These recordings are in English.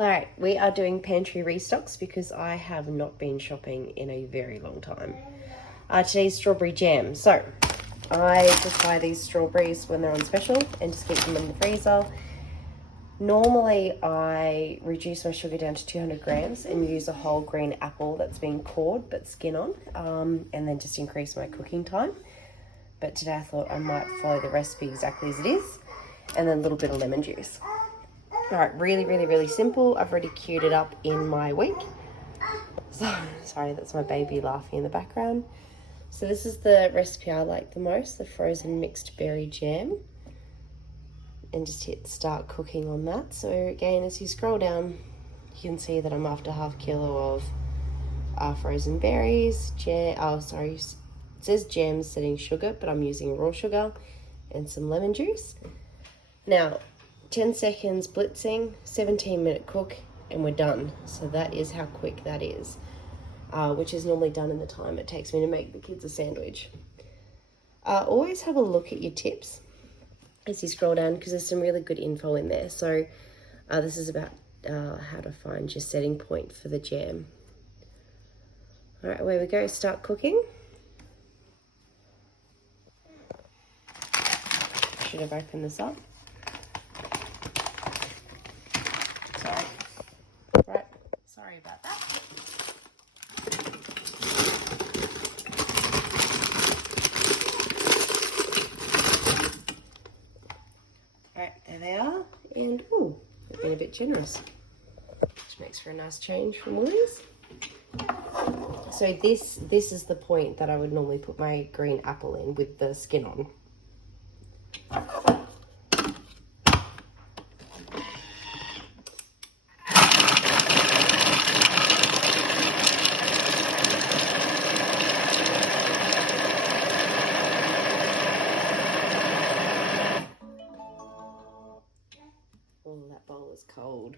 Alright, we are doing pantry restocks because I have not been shopping in a very long time. Today's strawberry jam. So, I just buy these strawberries when they're on special and just keep them in the freezer. Normally, I reduce my sugar down to 200 grams and use a whole green apple that's been cored but skin on, and then just increase my cooking time. But today I thought I might follow the recipe exactly as it is, and then a little bit of lemon juice. Alright, really simple. I've already queued it up in my week. So, sorry, that's my baby laughing in the background. So this is the recipe I like the most, the frozen mixed berry jam. And just hit start cooking on that. So again, as you scroll down, you can see that I'm after half kilo of frozen berries. It says jam setting sugar, but I'm using raw sugar and some lemon juice. Now, 10 seconds blitzing, 17-minute cook, and we're done. So that is how quick that is, which is normally done in the time it takes me to make the kids a sandwich. Always have a look at your tips as you scroll down because there's some really good info in there. So this is about how to find your setting point for the jam. All right, away we go. Start cooking. Should have opened this up. Sorry about that. Alright, there they are. And, ooh, they've been a bit generous. Which makes for a nice change from Woolies. So this is the point that I would normally put my green apple in with the skin on. Oh, that bowl is cold.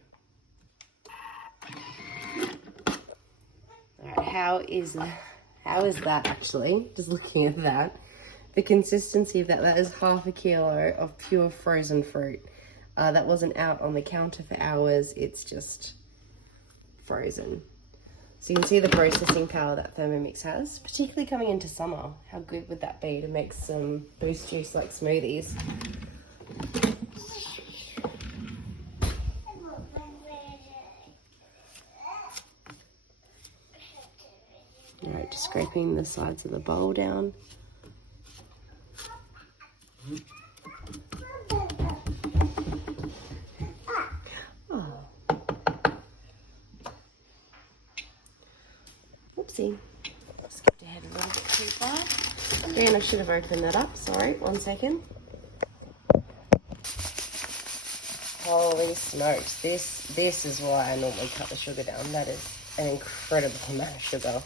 All right, how is that actually? Just looking at that, the consistency of that is half a kilo of pure frozen fruit. That wasn't out on the counter for hours. It's just frozen. So you can see the processing power that Thermomix has, particularly coming into summer. How good would that be to make some boost juice like smoothies? Alright, just scraping the sides of the bowl down. Oh. Whoopsie. Skipped ahead a little bit too far. Again, I should have opened that up. Sorry, 1 second. Holy smokes. This is why I normally cut the sugar down. That is an incredible amount of sugar.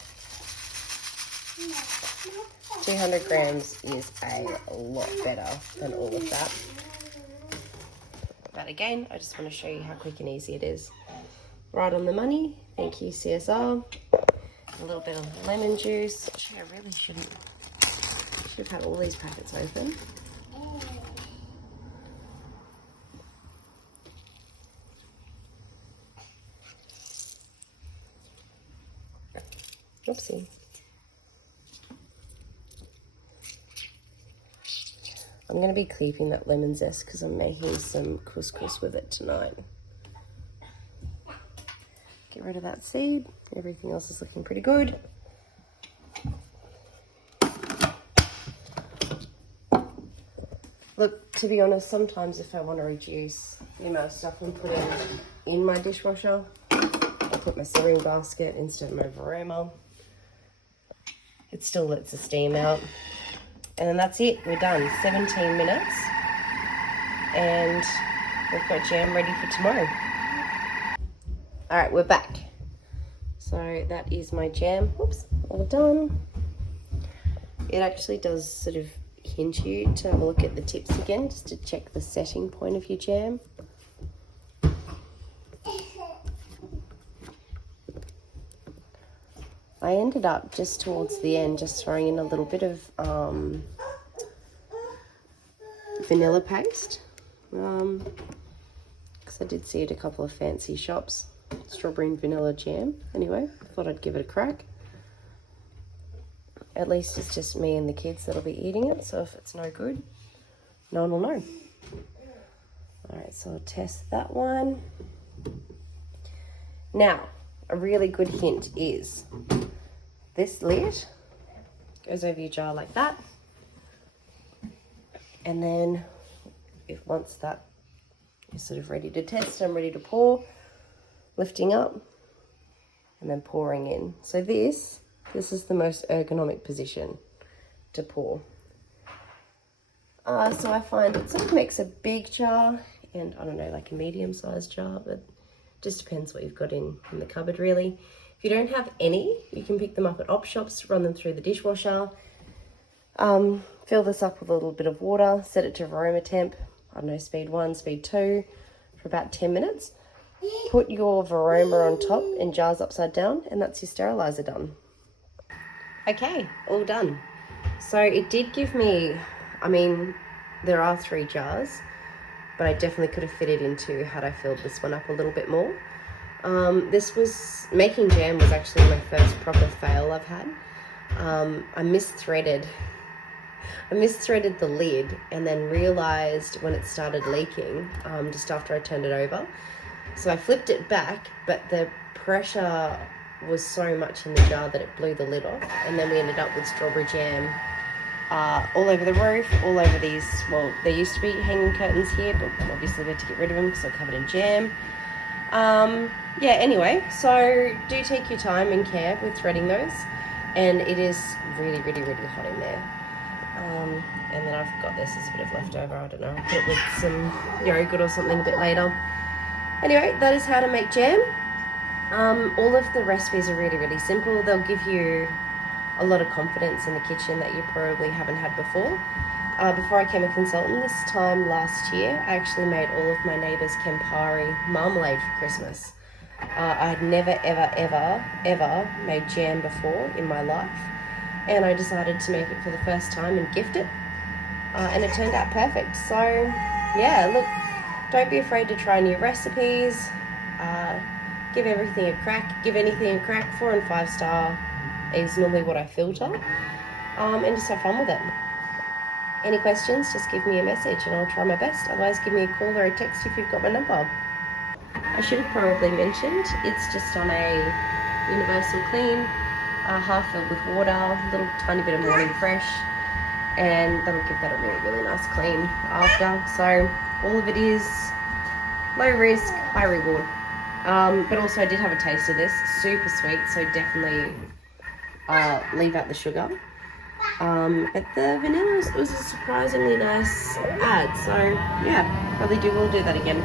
200 grams is a lot better than all of that. But again, I just want to show you how quick and easy it is. Right on the money. Thank you, CSR. A little bit of lemon juice. Actually, I really should have had all these packets open. Oopsie. I'm going to be keeping that lemon zest because I'm making some couscous with it tonight. Get rid of that seed. Everything else is looking pretty good. Look, to be honest, sometimes if I want to reduce the amount of stuff I'm putting in my dishwasher, I put my Simmering Basket instead of my Varmoma. It still lets the steam out. And then that's it, we're done. 17 minutes. And we've got jam ready for tomorrow. All right, we're back. So that is my jam. Whoops, all done. It actually does sort of hint you to have a look at the tips again, just to check the setting point of your jam. I ended up just towards the end just throwing in a little bit of vanilla paste because because I did see it at a couple of fancy shops. Strawberry and vanilla jam. Anyway, I thought I'd give it a crack. At least it's just me and the kids that'll be eating it, so if it's no good, no one will know. Alright, so I'll test that one. Now, a really good hint is this lid goes over your jar like that. And then if once that is sort of ready to test, I'm ready to pour, lifting up and then pouring in. So this is the most ergonomic position to pour. So I find it sort of makes a big jar and I don't know, like a medium-sized jar, but just depends what you've got in the cupboard really. If you don't have any, you can pick them up at op shops, run them through the dishwasher, fill this up with a little bit of water, set it to Varmoma temp, I don't know, speed 1, speed 2, for about 10 minutes. Put your Varmoma on top and jars upside down, and that's your sterilizer done. Okay, all done. So it did give me, I mean, there are 3 jars, but I definitely could have fitted into had I filled this one up a little bit more. Making jam was actually my first proper fail I've had. I misthreaded the lid and then realized when it started leaking, just after I turned it over. So I flipped it back, but the pressure was so much in the jar that it blew the lid off, and then we ended up with strawberry jam all over the roof, all over these, well, there used to be hanging curtains here, but obviously we had to get rid of them because they're covered in jam. Yeah, anyway, so do take your time and care with threading those, and it is really, really, really hot in there. And then I've got this as a bit of leftover, I don't know, I'll put it with some yogurt or something a bit later. Anyway, that is how to make jam. All of the recipes are really, really simple. They'll give you a lot of confidence in the kitchen that you probably haven't had before. Before I became a consultant this time last year, I actually made all of my neighbours' Campari marmalade for Christmas. I had never, ever, ever, ever made jam before in my life, and I decided to make it for the first time and gift it, and it turned out perfect. So yeah, look, don't be afraid to try new recipes. Give everything a crack. Give anything a crack. 4 and 5 star is normally what I filter, and just have fun with it. Any questions, just give me a message and I'll try my best. Otherwise, give me a call or a text if you've got my number. I should have probably mentioned, it's just on a universal clean, half filled with water, a little tiny bit of morning fresh, and that'll give that a really, really nice clean after. So all of it is low risk, high reward. But also I did have a taste of this, super sweet, so definitely leave out the sugar. But the vanilla was a surprisingly nice add, so yeah, probably will do that again.